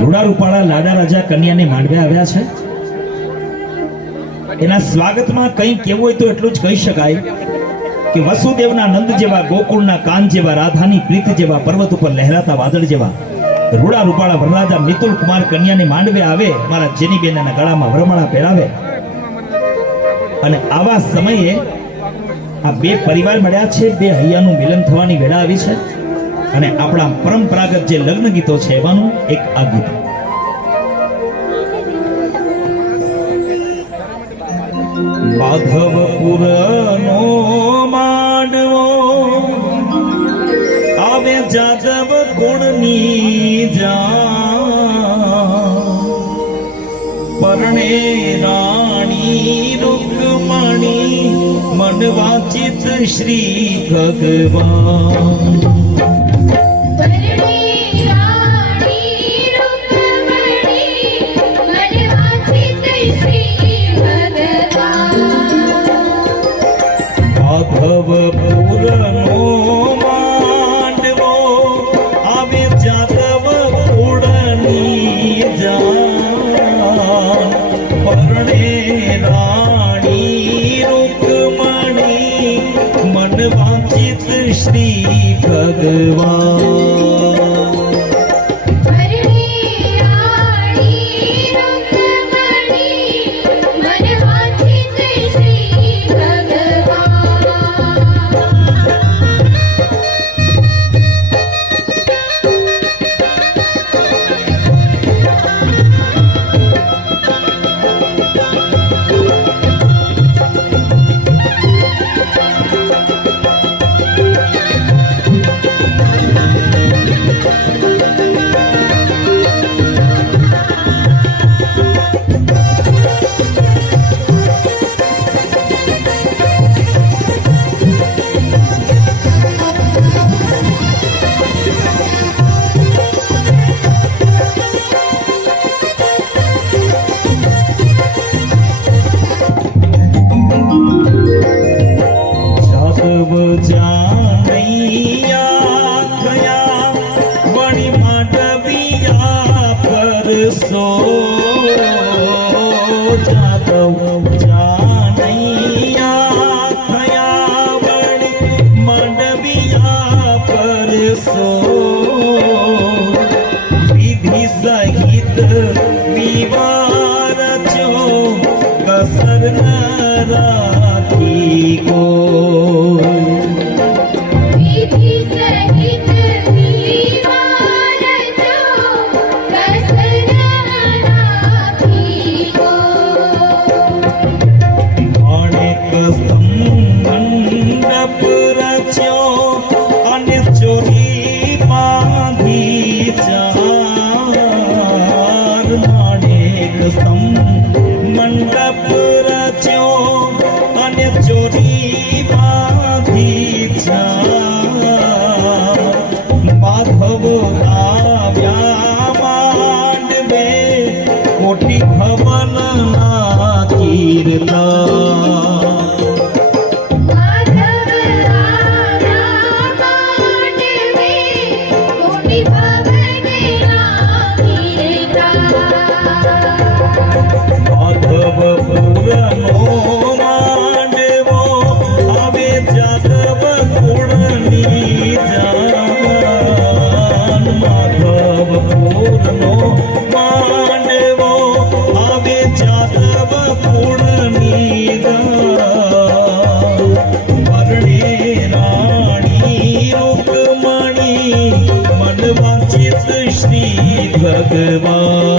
રૂડા રૂપાળા લાડા રાજા કન્યાને માંડવે આવ્યા છે. એના સ્વાગતમાં કંઈ કહેવું હોય તો એટલું જ કહી શકાય કે વસુદેવના નંદ જેવા, ગોકુળના કાન જેવા, રાધાની પ્રીત જેવા, પર્વત ઉપર લહેરાતા વાદળ જેવા રૂડા રૂપાળા વરરાજા મિતુલ કુમાર કન્યાને માંડવે આવે, મારા જેનીબેન એના ગળામાં વરમાળા પહેરાવે. અને આવા સમયે આ બે પરિવાર મળ્યા છે, બે હૈયાનું મિલન થવાની વેળા આવી છે. અને આપણા પરંપરાગત જે લગ્ન ગીતો છે એમાંનું એક આ ગીત. માધવપુરનો માંડવો આવે જાદવ કુળની જા, પરણે રાણી રૂકમણી મન વાંચિત શ્રી ભગવાન. માધવપુરનો માંડવો આવે જાદવ કુળની જાન, પરણે રાણી રૂકમણી મન વાંચિત શ્રી ભગવાન. વિધિ સહિત વિવાર ચો કસર ન રાખી કોઈ. વિધિ સહિત વિવાર ચો કસર ન રાખી કોઈ. અનેક મંડપ રચ્યો અને ચોરી બાંધી ચાર, માણેક મંડપ રચ્યો અને ચોરી બાંધી ચાર. માધવ આવ્યા માંડવે કોટી ભવન ના કીર્તન. માધવપુરનો માંડવો આવે જાદવ કુળની જાન, માધવપુરનો માંડવો આવે જાદવ કુળની જાન, પરણે રાણી રૂકમણી મન વાંચિત શ્રી ભગવાન.